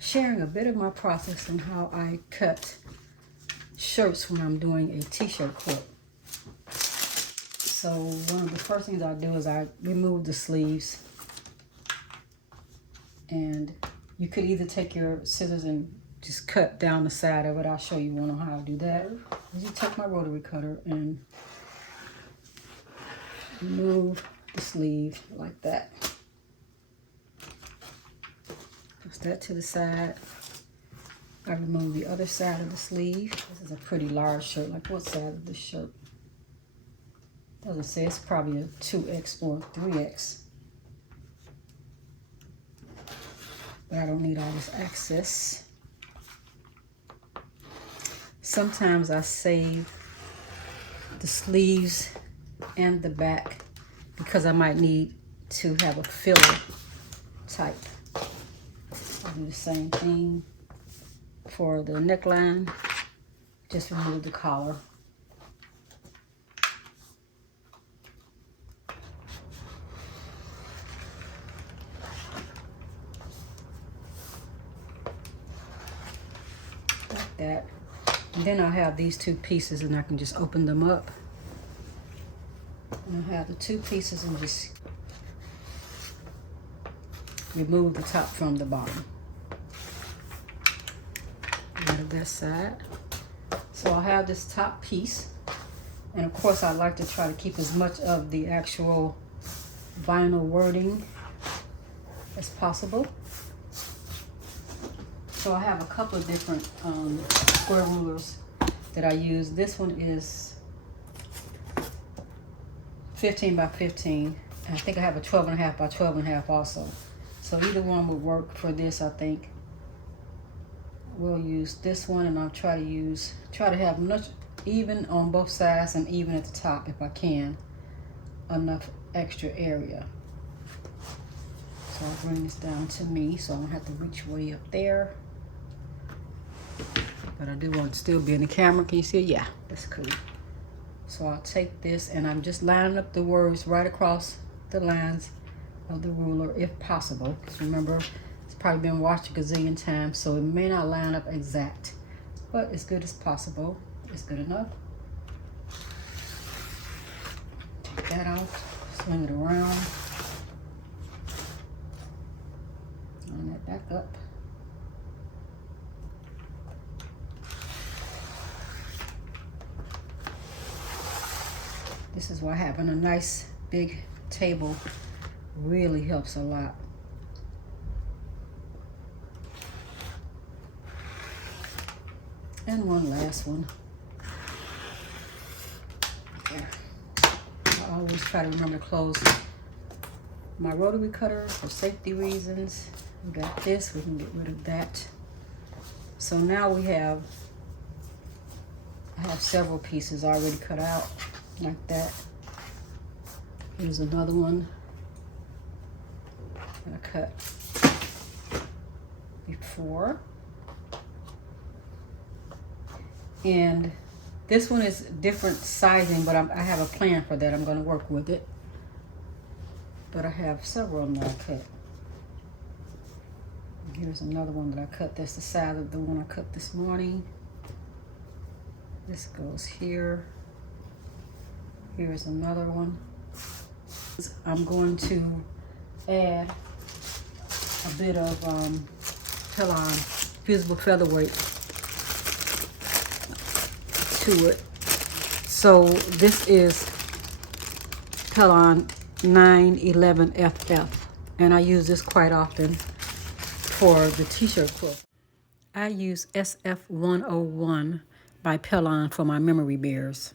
sharing a bit of my process and how I cut shirts when I'm doing a t-shirt quilt. So one of the first things I do is I remove the sleeves, and you could either take your scissors and just cut down the side of it. I'll show you one on how to do that. You take my rotary cutter and remove the sleeve like that. Push that to the side. I remove the other side of the sleeve. This is a pretty large shirt. Like, what side of this shirt? Doesn't say. It's probably a 2X or 3X. But I don't need all this excess. Sometimes I save the sleeves and the back because I might need to have a filler type. I'll do the same thing for the neckline. Just remove the collar. Like that. And then I'll have these two pieces and I can just open them up. And I'll have the two pieces and just remove the top from the bottom. Out of that side. So I'll have this top piece. And of course I like to try to keep as much of the actual vinyl wording as possible. So I have a couple of different square rulers that I use. This one is 15 by 15. And I think I have a 12.5 by 12.5 also. So either one would work for this, I think. We'll use this one, and I'll try to have much even on both sides and even at the top if I can. Enough extra area. So I'll bring this down to me so I don't have to reach way up there. But I do want to still be in the camera. Can you see it? Yeah, that's cool. So I'll take this and I'm just lining up the words right across the lines of the ruler if possible. Because remember, it's probably been washed a gazillion times, so it may not line up exact. But as good as possible. It's good enough. Take that off. Swing it around. Line that back up. This is why having a nice big table really helps a lot. And one last one. There. I always try to remember to close my rotary cutter for safety reasons. We got this, we can get rid of that. So now I have several pieces already cut out like that. Here's another one that I cut before. And this one is different sizing, but I have a plan for that. I'm going to work with it. But I have several of them that I cut. Here's another one that I cut. That's the size of the one I cut this morning. This goes here. Here's another one. I'm going to add a bit of Pelon Fusible Featherweight to it. So this is Pelon 911 FF, and I use this quite often for the t-shirt quilt. I use SF101 by Pelon for my memory bears.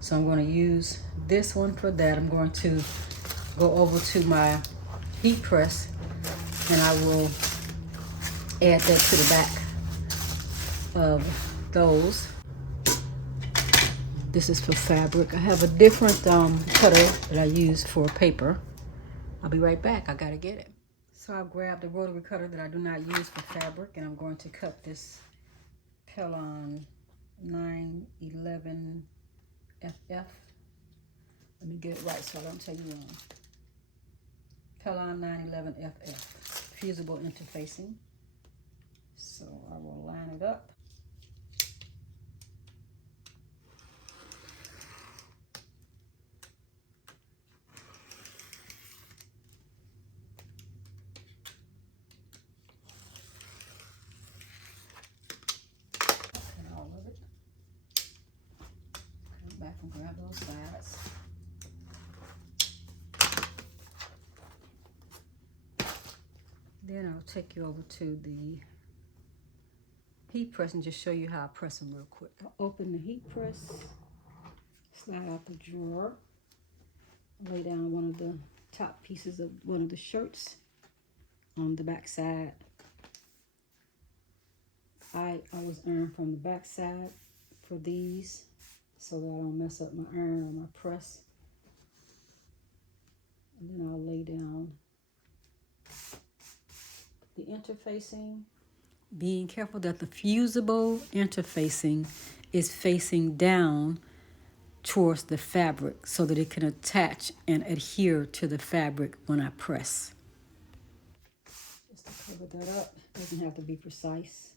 So I'm going to use this one for that. I'm going to go over to my heat press and I will add that to the back of those. This is for fabric. I have a different cutter that I use for paper. I'll be right back. I gotta get it. So I'll grab the rotary cutter that I do not use for fabric, and I'm going to cut this Pelon 911 FF. Let me get it right so I don't tell you wrong. Pelon 911 FF, Fusible Interfacing. So I will line it up. And all of it. Come back and grab those sides. Then I'll take you over to the heat press and just show you how I press them real quick. I'll open the heat press, slide out the drawer, lay down one of the top pieces of one of the shirts on the back side. I always iron from the back side for these so that I don't mess up my iron or my press. And then I'll lay down the interfacing, being careful that the fusible interfacing is facing down towards the fabric so that it can attach and adhere to the fabric when I press. Just to cover that up, it doesn't have to be precise.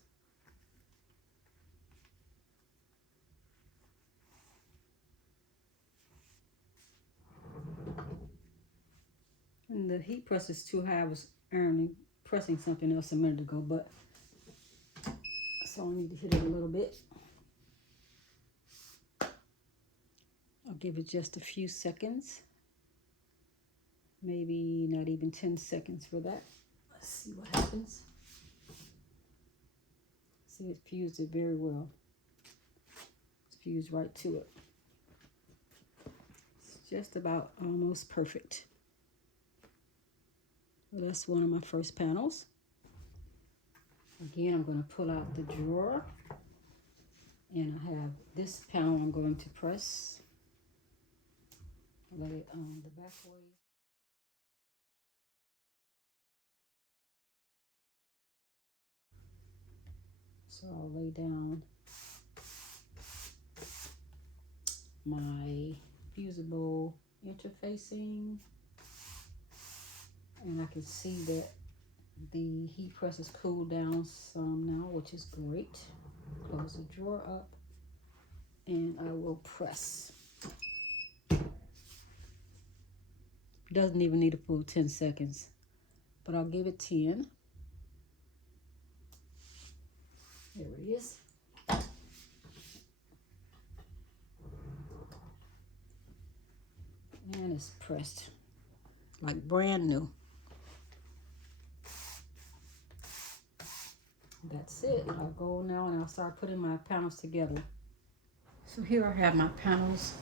And the heat press is too high. I was pressing something else a minute ago, but so I need to hit it a little bit. I'll give it just a few seconds. Maybe not even 10 seconds for that. Let's see what happens. See, it fused it very well. It's fused right to it. It's just about almost perfect. Well, that's one of my first panels. Again, I'm going to pull out the drawer, and I have this panel I'm going to press. Let it on the back way. So I'll lay down my fusible interfacing, and I can see that the heat press has cooled down some now, which is great. Close the drawer up, and I will press. Doesn't even need a full 10 seconds, but I'll give it 10. There it is. And it's pressed like brand new. That's it. I'll go now and I'll start putting my panels together. So here I have my panels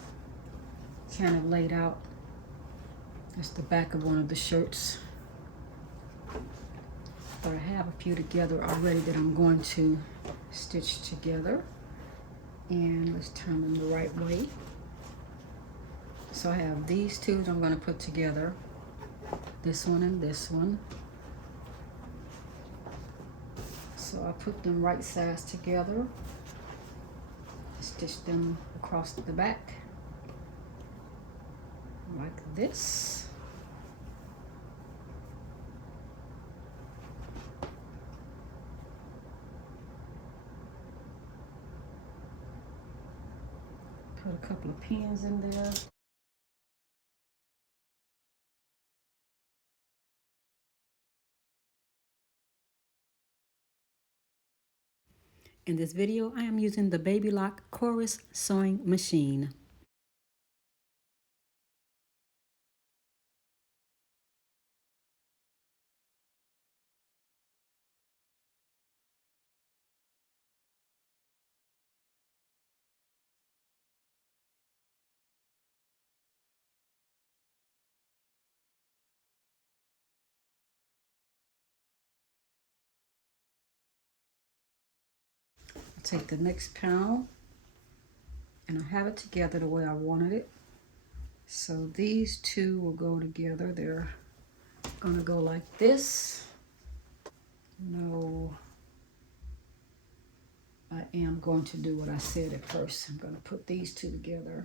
kind of laid out. That's the back of one of the shirts. But I have a few together already that I'm going to stitch together. And let's turn them the right way. So I have these two that I'm going to put together. This one and this one. So I put them right sides together. Stitch them across the back. Like this. Put a couple of pins in there. In this video, I am using the Babylock Chorus sewing machine. Take the next panel and I have it together the way I wanted it. So these two will go together. They're gonna go like this. No, I am going to do what I said at first. I'm gonna put these two together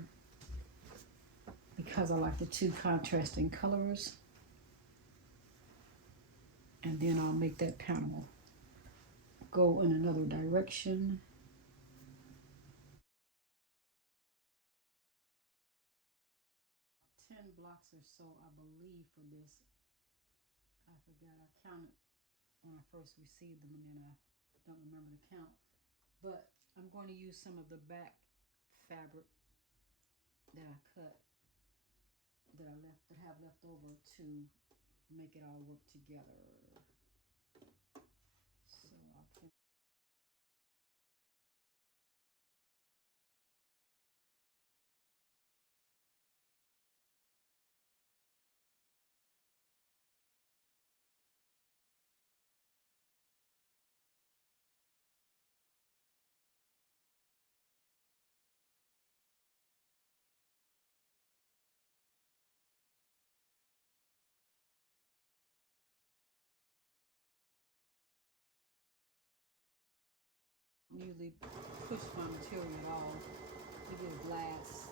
because I like the two contrasting colors. And then I'll make that panel. go in another direction. Blocks or so, I believe, for this. I forgot, I counted when I first received them and then I don't remember the count. But I'm going to use some of the back fabric that I cut, that have left over, to make it all work together. So I'll put usually push my material at all. It just lasts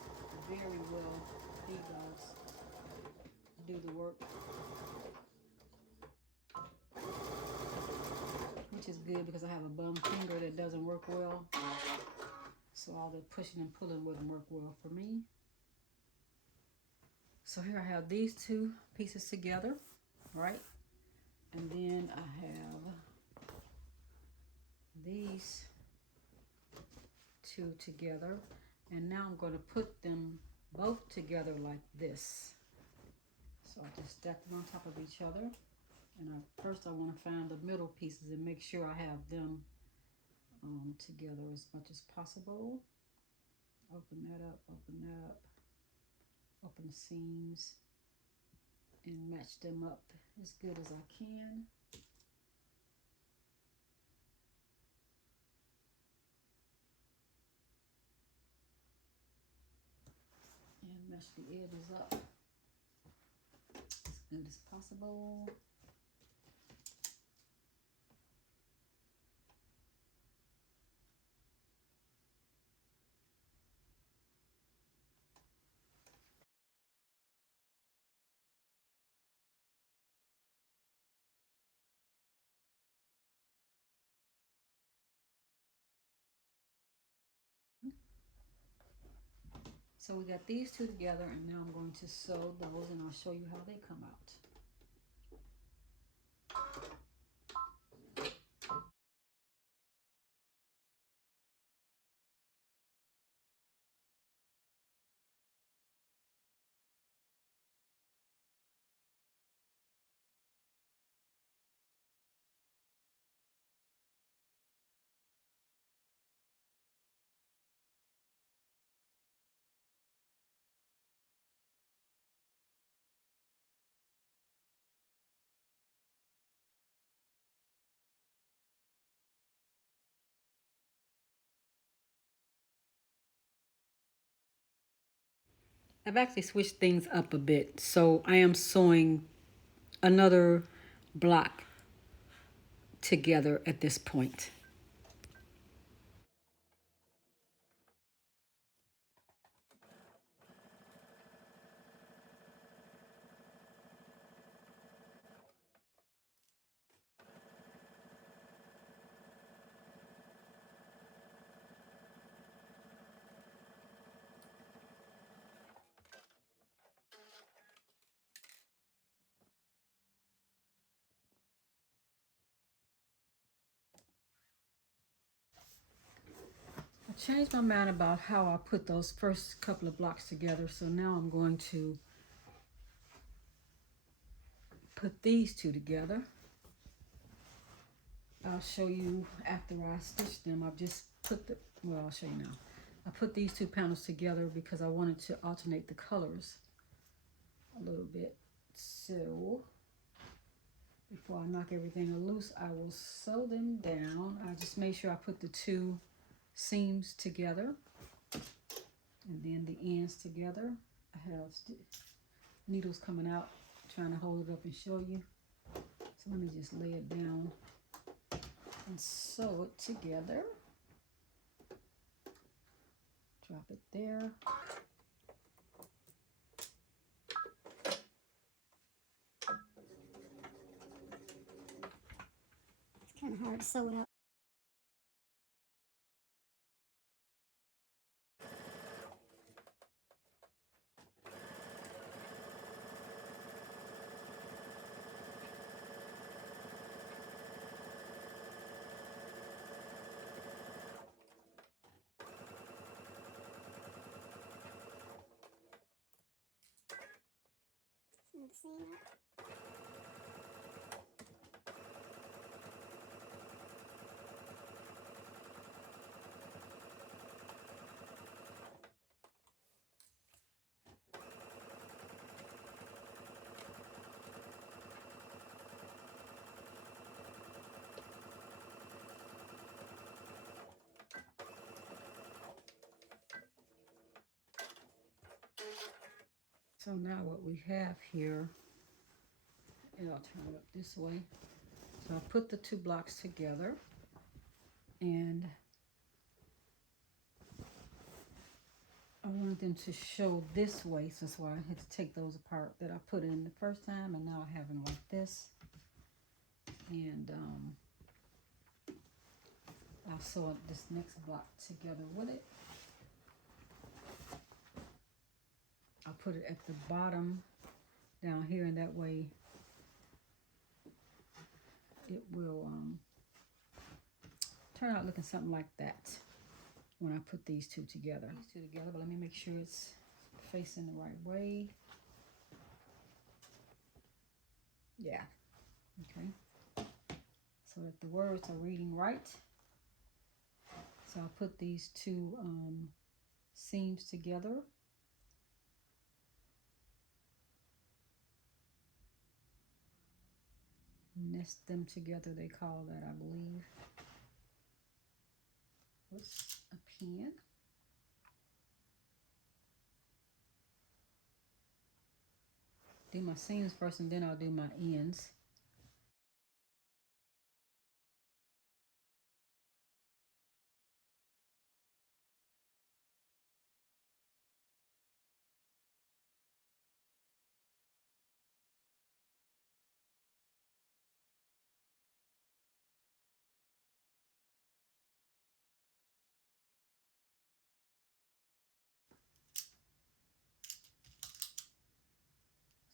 very well. He does do the work, which is good because I have a bum finger that doesn't work well. So all the pushing and pulling wouldn't work well for me. So here I have these two pieces together, right? And then I have these two together. And now I'm going to put them both together like this. So I just stack them on top of each other. And first I want to find the middle pieces and make sure I have them together as much as possible. Open that up, open the seams, and match them up as good as I can. And match the edges up as good as possible. So we got these two together, and now I'm going to sew those, and I'll show you how they come out. I've actually switched things up a bit. So I am sewing another block together at this point. I changed my mind about how I put those first couple of blocks together. So now I'm going to put these two together. I'll show you after I stitch them. I've just put well, I'll show you now. I put these two panels together because I wanted to alternate the colors a little bit. So before I knock everything loose, I will sew them down. I just made sure I put the two seams together and then the ends together. I have needles coming out, trying to hold it up and show you. So let me just lay it down and sew it together. Drop it there. It's kind of hard to sew it up. the seam up. So now what we have here, and I'll turn it up this way. So I put the two blocks together, and I wanted them to show this way, so that's why I had to take those apart that I put in the first time, and now I have them like this. And I'll sew this next block together with it. I'll put it at the bottom down here, and that way it will turn out looking something like that when I put these two together. But let me make sure it's facing the right way. Yeah, okay. So that the words are reading right. So I'll put these two seams together. Nest them together, they call that, I believe. What's a pin? Do my seams first, and then I'll do my ends.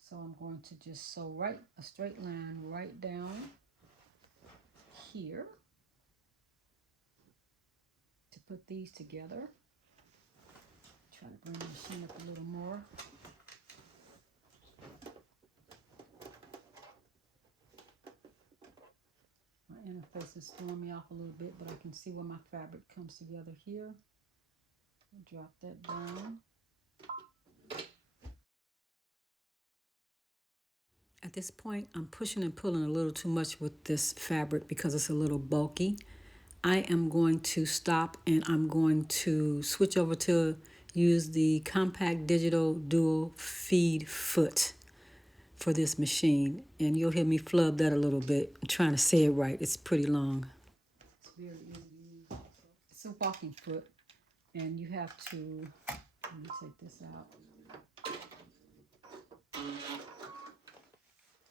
So I'm going to just sew a straight line right down here to put these together. Try to bring the machine up a little more. My interface is throwing me off a little bit, but I can see where my fabric comes together here. Drop that down. At this point, I'm pushing and pulling a little too much with this fabric because it's a little bulky. I am going to stop, and I'm going to switch over to use the compact digital dual feed foot for this machine. And you'll hear me flub that a little bit. I'm trying to say it right. It's pretty long. It's very easy to use. It's a walking foot, and you have to, let me take this out.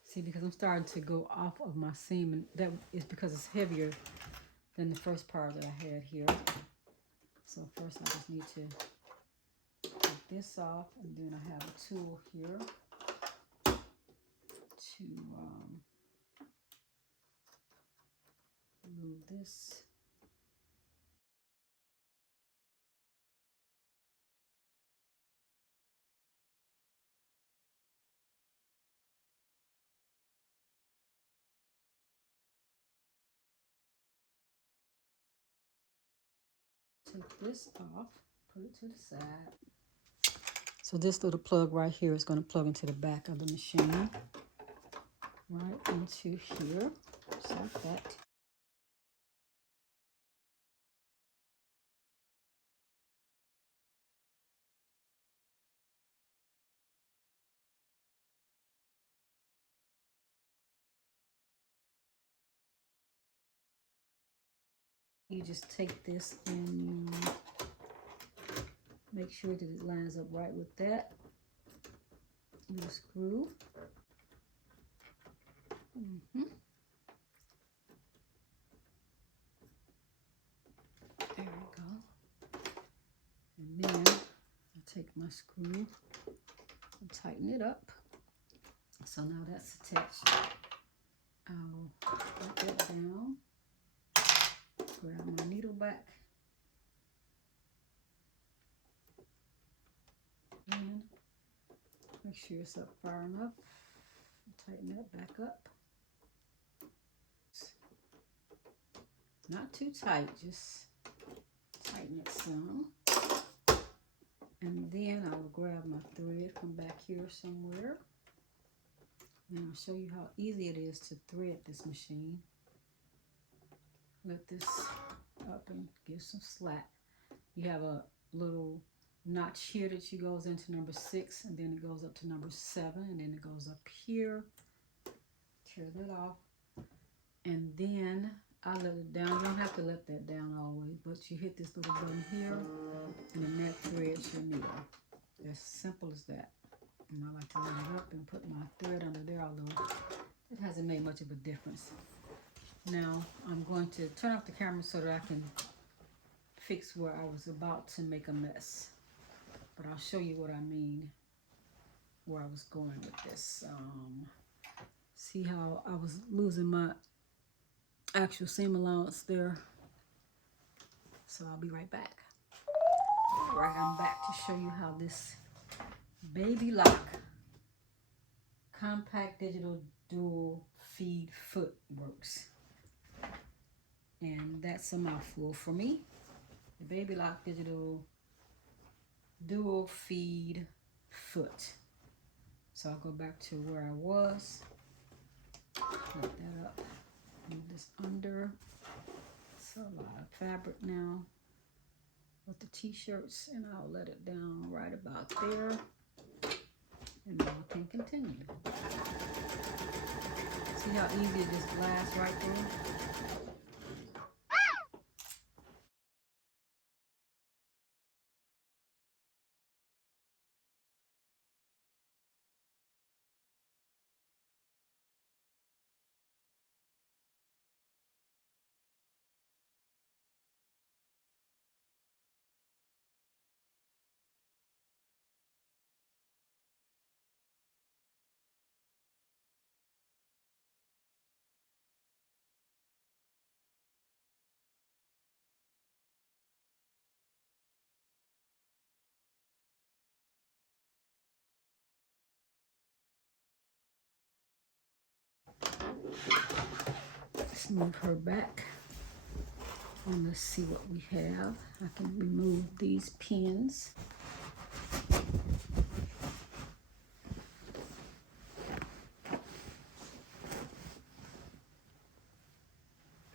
See, because I'm starting to go off of my seam, and that is because it's heavier than the first part that I had here. So first I just need to take this off, and then I have a tool here to move this. Take this off, put it to the side. So this little plug right here is going to plug into the back of the machine, right into here, just like that. You just take this and you make sure that it lines up right with that. Little screw. There we go. And then I take my screw and tighten it up. So now that's attached. I'll put that down. Grab my needle back. And make sure it's up far enough. Tighten that back up. Not too tight, just tighten it some. And then I will grab my thread, come back here somewhere. And I'll show you how easy it is to thread this machine. Let this up and give some slack. You have a little notch here that she goes into number 6, and then it goes up to number 7, and then it goes up here. Tear that off. And then I let it down. You don't have to let that down always, but you hit this little button here, and then that threads your needle. As simple as that. And I like to line it up and put my thread under there, although it hasn't made much of a difference. Now I'm going to turn off the camera so that I can fix where I was about to make a mess. But I'll show you what I mean, where I was going with this. See how I was losing my actual seam allowance there. So I'll be right back. All right, I'm back to show you how this Babylock compact digital dual feed foot works. And that's a mouthful for me. The Babylock digital dual feed foot. So I'll go back to where I was. Let that up. Move this under. It's a lot of fabric now with the t-shirts, and I'll let it down right about there. And then we can continue. See how easy it just glides right through? Let's move her back. And let's see what we have. I can remove these pins.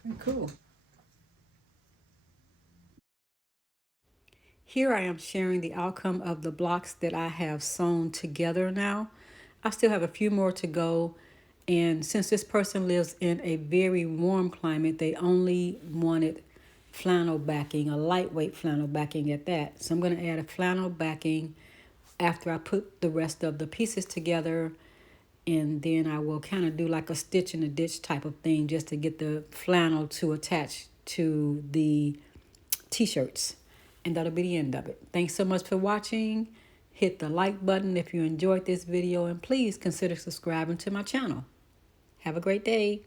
Pretty cool. Here I am sharing the outcome of the blocks that I have sewn together now. I still have a few more to go. And since this person lives in a very warm climate, they only wanted flannel backing, a lightweight flannel backing at that. So I'm going to add a flannel backing after I put the rest of the pieces together. And then I will kind of do like a stitch in a ditch type of thing just to get the flannel to attach to the t-shirts. And that'll be the end of it. Thanks so much for watching. Hit the like button if you enjoyed this video, and please consider subscribing to my channel. Have a great day.